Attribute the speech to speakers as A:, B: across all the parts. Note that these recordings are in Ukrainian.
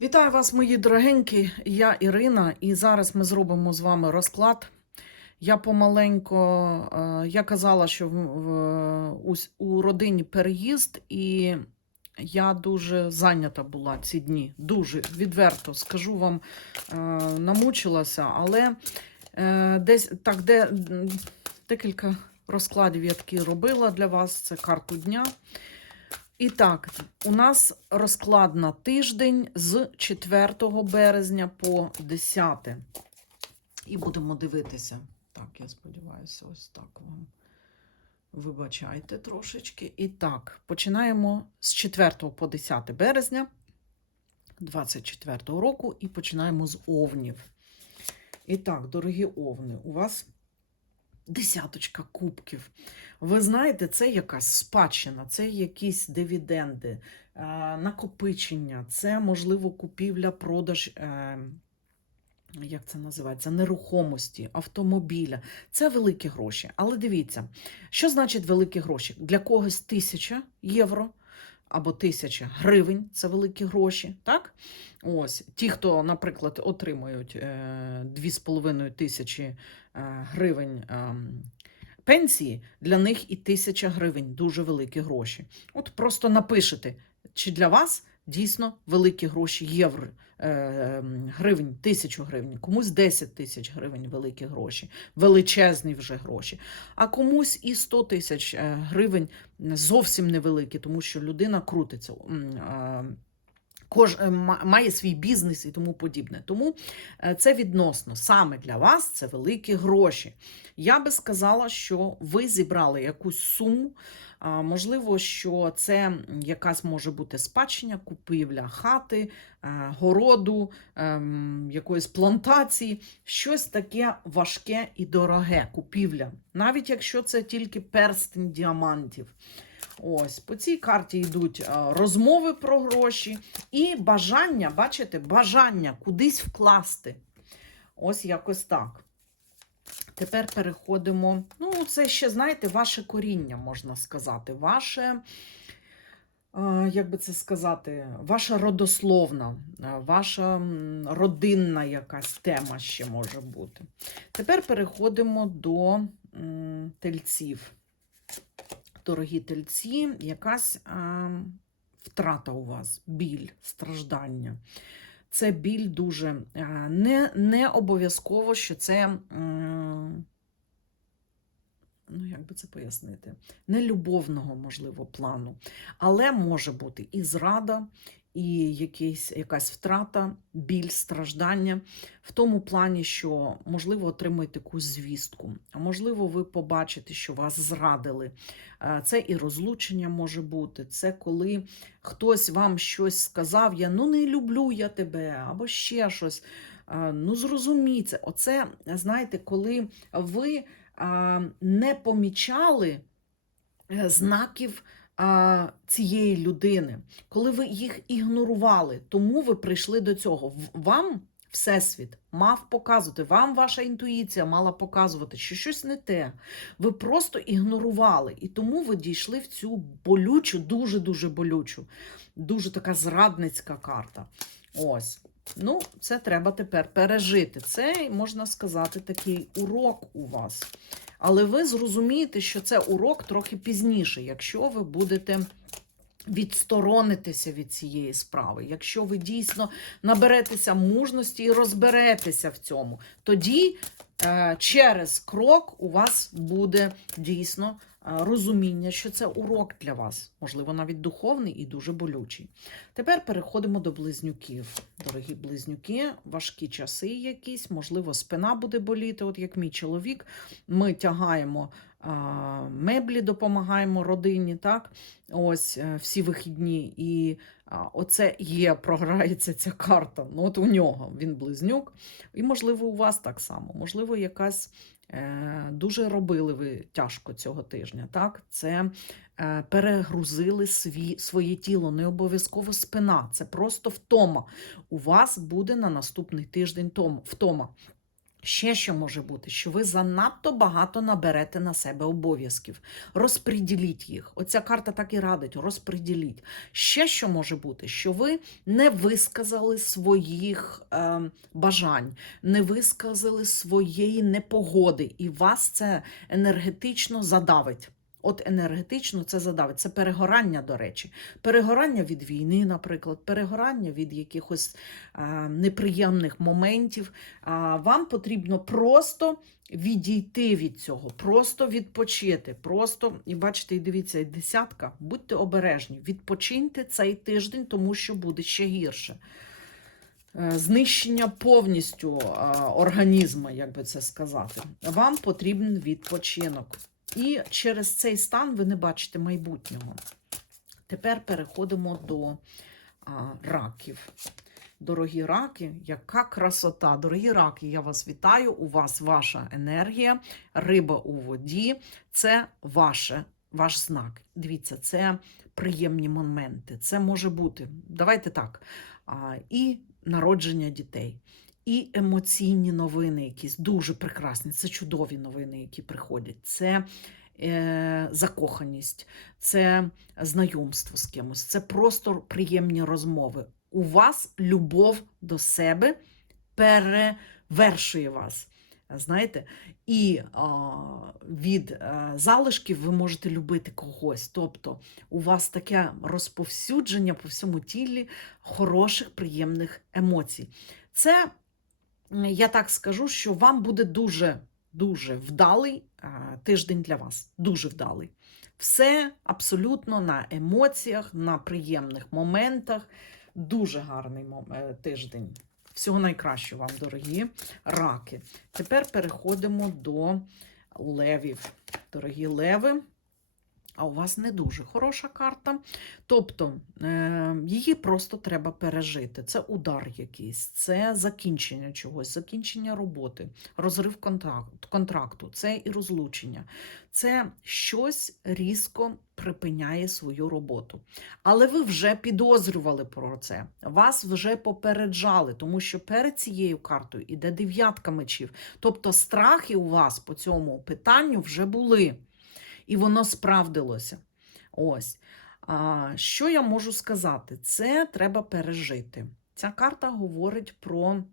A: Вітаю вас, мої дорогенькі. Я Ірина, і зараз ми зробимо з вами розклад. Я помаленько, е, я казала, що в, у родині переїзд, і я дуже зайнята була ці дні. Дуже відверто скажу вам, е, намучилася, але е, десь так, де декілька розкладів я такі робила для вас. Це карту дня. І так, у нас розклад на тиждень з 4 березня по 10. І будемо дивитися. Так, я сподіваюся, ось так вам. Вибачайте трошечки. І так, починаємо з 4 по 10 березня 24 року і починаємо з овнів. І так, дорогі овни, у вас десяточка кубків. Ви знаєте, це якась спадщина, це якісь дивіденди, е, накопичення, це, можливо, купівля, продаж. е, Як це називається? Нерухомості, автомобіля. Це великі гроші. Але дивіться, що значить великі гроші? Для когось тисяча євро або тисяча гривень це великі гроші. Так? Ось, ті, хто, наприклад, отримують е, 2,5 тисячі е, гривень ем, пенсії, для них і тисяча гривень дуже великі гроші. От просто напишете, чи для вас дійсно великі гроші євро, е, ем, гривень, тисячу гривень, комусь 10 тисяч гривень великі гроші, величезні вже гроші, а комусь і 100 тисяч е, гривень зовсім невеликі, тому що людина крутиться. Кож має свій бізнес і тому подібне. Тому е, це відносно. Саме для вас це великі гроші. Я би сказала, що ви зібрали якусь суму. Можливо, що це якась може бути спадщина, купівля хати, е, городу, ем, якоїсь плантації, щось таке важке і дороге купівля. Навіть якщо це тільки перстень діамантів. Ось, по цій карті йдуть е, розмови про гроші і бажання, бачите, бажання кудись вкласти. Ось якось так. Тепер переходимо. Ну, це ще, знаєте, ваше коріння, можна сказати. Ваше, е, як би це сказати, ваша родословна, е, ваша родинна якась тема ще може бути. Тепер переходимо до тельців. Дорогі тельці, якась е, втрата у вас, біль, страждання. Це біль дуже не, не обов'язково, що це, ну як би це пояснити, не любовного, можливо, плану, але може бути і зрада, і якийсь, якась втрата, біль, страждання в тому плані, що, можливо, отримуєте якусь звістку, а можливо, ви побачите, що вас зрадили. Е, Це і розлучення може бути, це коли хтось вам щось сказав, я ну не люблю я тебе, або ще щось. Е, Ну, зрозумійте, оце, знаєте, коли ви не помічали е, знаків а, цієї людини, коли ви їх ігнорували, тому ви прийшли до цього. Вам Всесвіт мав показувати, вам ваша інтуїція мала показувати, що щось не те. Ви просто ігнорували, і тому ви дійшли в цю болючу, дуже-дуже болючу, дуже така зрадницька карта. Ось. Ну, це треба тепер пережити. Це, можна сказати, такий урок у вас. Але ви зрозумієте, що це урок трохи пізніше, якщо ви будете відсторонитися від цієї справи. Якщо ви дійсно наберетеся мужності і розберетеся в цьому, тоді е, через крок у вас буде дійсно розуміння, що це урок для вас, можливо, навіть духовний і дуже болючий. Тепер переходимо до близнюків. Дорогі близнюки, важкі часи якісь, можливо, спина буде боліти, от як мій чоловік. Ми тягаємо меблі, допомагаємо родині, так? Ось е, всі вихідні. І оце є, програється ця карта. Ну, от у нього він близнюк. І, можливо, у вас так само. Можливо, якась дуже робили ви тяжко цього тижня. Так? Це е, перегрузили сві, своє тіло, не обов'язково спина, це просто втома. У вас буде на наступний тиждень втома. Ще що може бути, що ви занадто багато наберете на себе обов'язків. Розпреділіть їх. Оця карта так і радить: розпреділіть. Ще що може бути, що ви не висказали своїх е, бажань, не висказали своєї непогоди, і вас це енергетично задавить. От енергетично це задавить. Це перегорання, до речі. Перегорання від війни, наприклад, перегорання від якихось е, неприємних моментів. А вам потрібно просто відійти від цього, просто відпочити. Просто, і бачите, і дивіться, і десятка, будьте обережні, відпочиньте цей тиждень, тому що буде ще гірше. Е, Знищення повністю організму, як би це сказати. Вам потрібен відпочинок. І через цей стан ви не бачите майбутнього. Тепер переходимо до а, раків. Дорогі раки, яка красота! Дорогі раки, я вас вітаю. У вас ваша енергія, риба у воді це ваше, ваш знак. Дивіться, це приємні моменти. Це може бути. Давайте так. А, і народження дітей, і емоційні новини, якісь дуже прекрасні. Це чудові новини, які приходять. Це е, закоханість, це знайомство з кимось, це просто приємні розмови. У вас любов до себе перевершує вас. Знаєте, і а, від а, залишків ви можете любити когось. Тобто у вас таке розповсюдження по всьому тілі хороших, приємних емоцій. Це, я так скажу, що вам буде дуже, дуже вдалий тиждень для вас. Дуже вдалий. Все абсолютно на емоціях, на приємних моментах. Дуже гарний е, тиждень. Всього найкращого вам, дорогі раки. Тепер переходимо до левів. Дорогі леви, а у вас не дуже хороша карта. Тобто е, її просто треба пережити. Це удар якийсь, це закінчення чогось, закінчення роботи, розрив контракт, контракту, це і розлучення. Це щось різко припиняє свою роботу. Але ви вже підозрювали про це. Вас вже попереджали, тому що перед цією картою іде дев'ятка мечів. Тобто страхи у вас по цьому питанню вже були, і воно справдилося. Ось. А, що я можу сказати? Це треба пережити. Ця карта говорить про,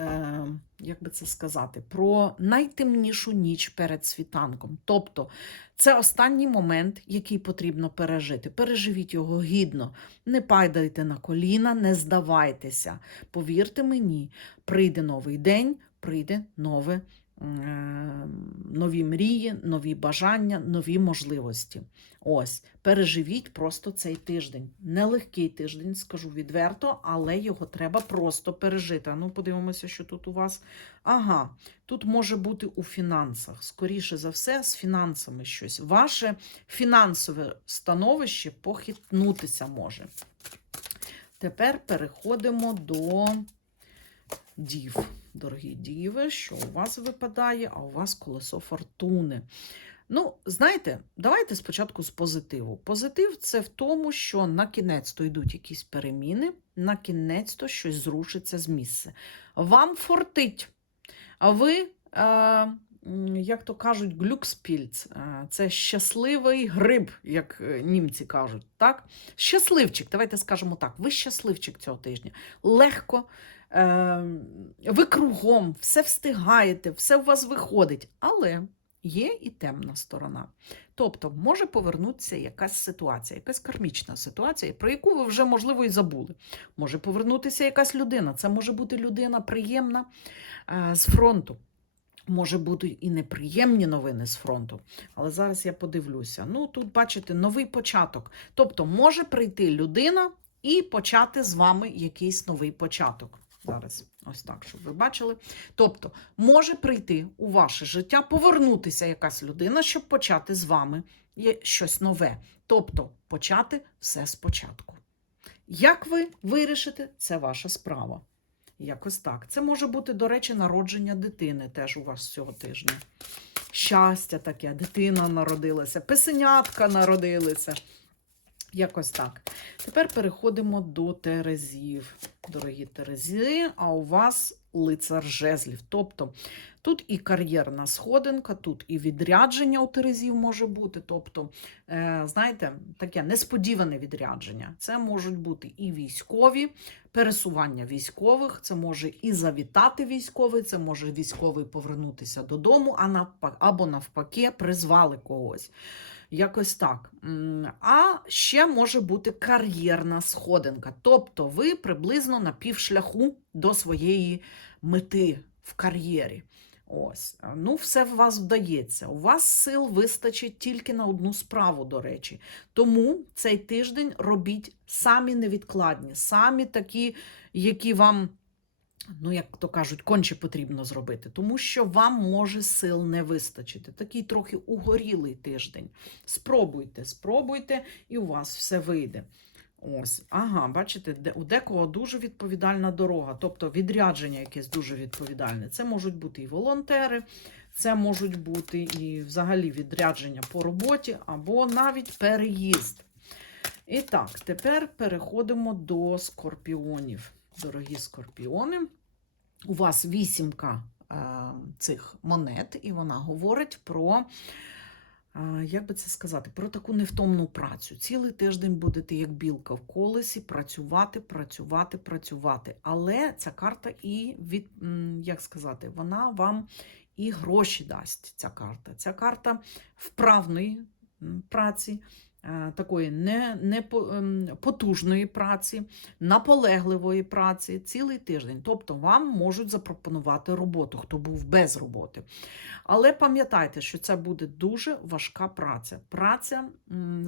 A: е, як би це сказати, про найтемнішу ніч перед світанком. Тобто, це останній момент, який потрібно пережити. Переживіть його гідно. Не пайдайте на коліна, не здавайтеся. Повірте мені, прийде новий день, прийде нове. Е, Нові мрії, нові бажання, нові можливості. Ось, переживіть просто цей тиждень. Нелегкий тиждень, скажу відверто, але його треба просто пережити. Ну, подивимося, що тут у вас. Ага, тут може бути у фінансах. Скоріше за все, з фінансами щось. Ваше фінансове становище похитнутися може. Тепер переходимо до дів. Дорогі діви, що у вас випадає, а у вас колесо фортуни. Ну, знаєте, давайте спочатку з позитиву. Позитив це в тому, що на кінець-то йдуть якісь переміни, на кінець-то щось зрушиться з місця. Вам фортить, а ви, е, як то кажуть, глюкспільц, е, це щасливий гриб, як е, німці кажуть. так? Щасливчик, давайте скажемо так, ви щасливчик цього тижня. Легко. Е, ви кругом, все встигаєте, все у вас виходить, але є і темна сторона. Тобто може повернутися якась ситуація, якась кармічна ситуація, про яку ви вже, можливо, і забули. Може повернутися якась людина. Це може бути людина приємна е, з фронту. Може бути і неприємні новини з фронту, але зараз я подивлюся. Ну, тут, бачите, новий початок. Тобто, може прийти людина і почати з вами якийсь новий початок. Зараз ось так, щоб ви бачили. Тобто, може прийти у ваше життя, повернутися якась людина, щоб почати з вами щось нове. Тобто, почати все спочатку. Як ви вирішите, це ваша справа. Якось так. Це може бути, до речі, народження дитини теж у вас цього тижня. Щастя таке, дитина народилася, писенятка народилися. Якось так. Тепер переходимо до Терезів. Дорогі Терези, а у вас лицар жезлів. Тобто тут і кар'єрна сходинка, тут і відрядження у Терезів може бути. Тобто, е, знаєте, таке несподіване відрядження. Це можуть бути і військові, пересування військових, це може і завітати військовий, це може військовий повернутися додому, або навпаки, призвали когось. Якось так. А ще може бути кар'єрна сходинка. Тобто ви приблизно на півшляху до своєї мети в кар'єрі. Ось, ну, все в вас вдається. У вас сил вистачить тільки на одну справу, до речі. Тому цей тиждень робіть самі невідкладні, самі такі, які вам, ну, як то кажуть, конче потрібно зробити, тому що вам може сил не вистачити. Такий трохи угорілий тиждень. Спробуйте, спробуйте, і у вас все вийде. Ось, ага, бачите, де, у декого дуже відповідальна дорога, тобто відрядження якесь дуже відповідальне. Це можуть бути і волонтери, це можуть бути і взагалі відрядження по роботі, або навіть переїзд. І так, тепер переходимо до скорпіонів. Дорогі скорпіони, у вас вісімка е, цих монет, і вона говорить про а, Як би це сказати, про таку невтомну працю. Цілий тиждень будете, як білка в колесі, працювати, працювати, працювати. Але ця карта і від, як сказати, вона вам і гроші дасть. Ця карта. Ця карта вправної праці, е, такої не, не ем, потужної праці, наполегливої праці цілий тиждень. Тобто вам можуть запропонувати роботу, хто був без роботи. Але пам'ятайте, що це буде дуже важка праця. Праця,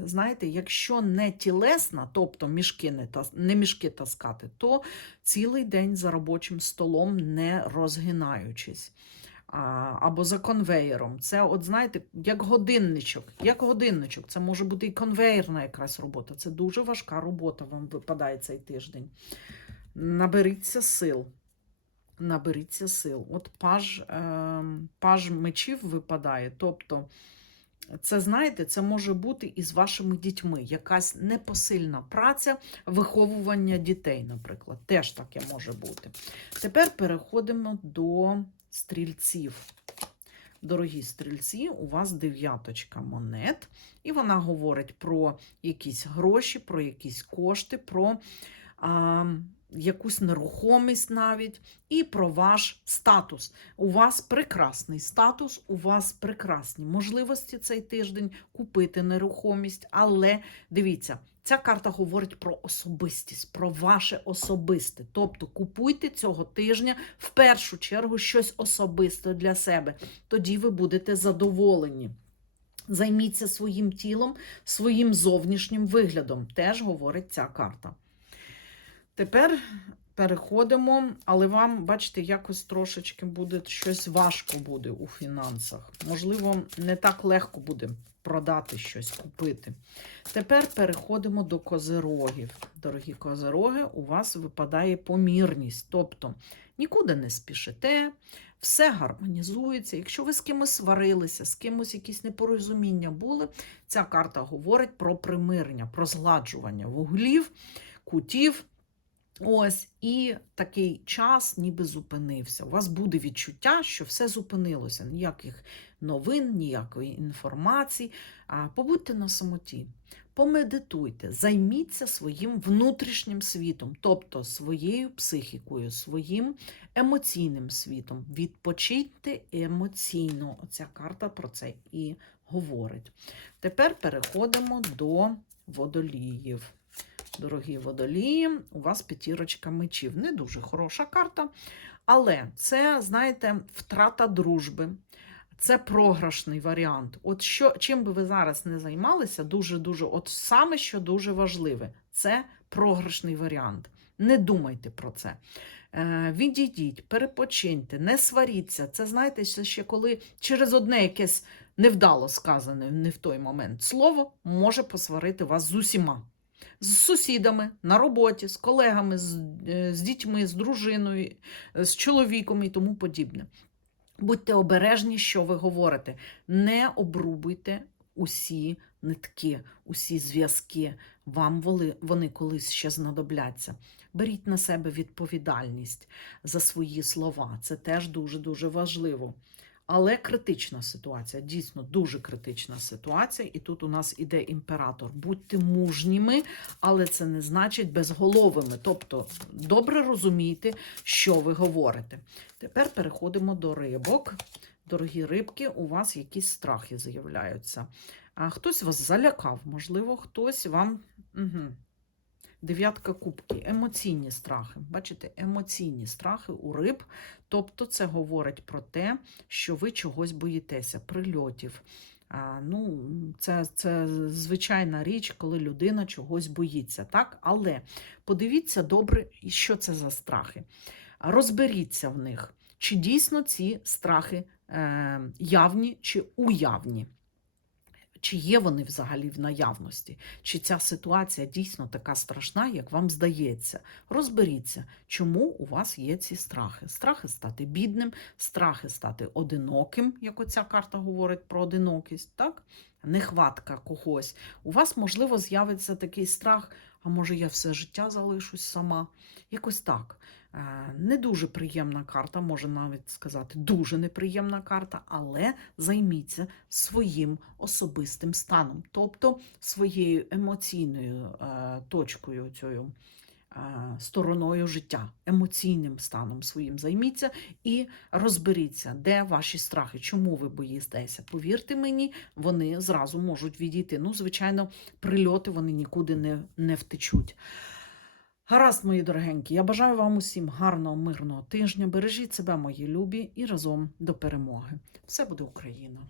A: знаєте, якщо не тілесна, тобто мішки не, не мішки таскати, то цілий день за робочим столом не розгинаючись. Або за конвеєром. Це, от знаєте, як годинничок. Як годинничок. Це може бути і конвеєрна якраз робота. Це дуже важка робота вам випадає цей тиждень. Наберіться сил. Наберіться сил. От паж, е, паж мечів випадає. Тобто, це, знаєте, це може бути і з вашими дітьми. Якась непосильна праця, виховування дітей, наприклад. Теж таке може бути. Тепер переходимо до стрільців. Дорогі стрільці, у вас дев'яточка монет, і вона говорить про якісь гроші, про якісь кошти, про а, якусь нерухомість навіть, і про ваш статус. У вас прекрасний статус, у вас прекрасні можливості цей тиждень купити нерухомість, але дивіться. Ця карта говорить про особистість, про ваше особисте. Тобто купуйте цього тижня в першу чергу щось особисте для себе. Тоді ви будете задоволені. Займіться своїм тілом, своїм зовнішнім виглядом. Теж говорить ця карта. Тепер переходимо, але вам, бачите, якось трошечки буде щось важко буде у фінансах. Можливо, не так легко буде продати щось, купити. Тепер переходимо до козирогів. Дорогі козироги, у вас випадає помірність. Тобто нікуди не спішите, все гармонізується. Якщо ви з кимось сварилися, з кимось якісь непорозуміння були, ця карта говорить про примирення, про згладжування вуглів, кутів. Ось, і такий час ніби зупинився. У вас буде відчуття, що все зупинилося. Ніяких новин, ніякої інформації. А побудьте на самоті, помедитуйте, займіться своїм внутрішнім світом, тобто своєю психікою, своїм емоційним світом. Відпочиньте емоційно. Оця карта про це і говорить. Тепер переходимо до водоліїв. Дорогі водолії, у вас п'ятірочка мечів. Не дуже хороша карта, але це, знаєте, втрата дружби. Це програшний варіант. От що, чим би ви зараз не займалися, дуже-дуже, от саме що дуже важливе, це програшний варіант. Не думайте про це. Е, відійдіть, перепочиньте, не сваріться. Це знаєте, ще коли через одне якесь невдало сказане не в той момент слово може посварити вас з усіма з сусідами на роботі, з колегами, з, е, з дітьми, з дружиною, е, з чоловіком і тому подібне. Будьте обережні, що ви говорите. Не обрубуйте усі нитки, усі зв'язки. вам вони колись ще знадобляться. Беріть на себе відповідальність за свої слова. Це теж дуже-дуже важливо. Але критична ситуація, дійсно дуже критична ситуація. І тут у нас іде імператор. Будьте мужніми, але це не значить безголовими. Тобто, добре розумійте, що ви говорите. Тепер переходимо до рибок. Дорогі рибки, у вас якісь страхи з'являються. Хтось вас залякав, можливо, хтось вам. Угу. Дев'ятка кубки, емоційні страхи. Бачите, емоційні страхи у риб. Тобто, це говорить про те, що ви чогось боїтеся, прильотів. А, ну, це, це звичайна річ, коли людина чогось боїться. Так? Але подивіться добре, що це за страхи. Розберіться в них, чи дійсно ці страхи е, явні чи уявні. Чи є вони взагалі в наявності? Чи ця ситуація дійсно така страшна, як вам здається? Розберіться, чому у вас є ці страхи. Страхи стати бідним, страхи стати одиноким, як оця карта говорить про одинокість, так? Нехватка когось. У вас, можливо, з'явиться такий страх, а може я все життя залишусь сама. Якось так. Е, Не дуже приємна карта, може навіть сказати, дуже неприємна карта, але займіться своїм особистим станом, тобто своєю емоційною е, точкою, цією е, стороною життя, емоційним станом своїм займіться і розберіться, де ваші страхи, чому ви боїтеся. Повірте мені, вони зразу можуть відійти. Ну, звичайно, прильоти вони нікуди не, не втечуть. Гаразд, мої дорогенькі, я бажаю вам усім гарного, мирного тижня. Бережіть себе, мої любі, і разом до перемоги. Все буде Україна!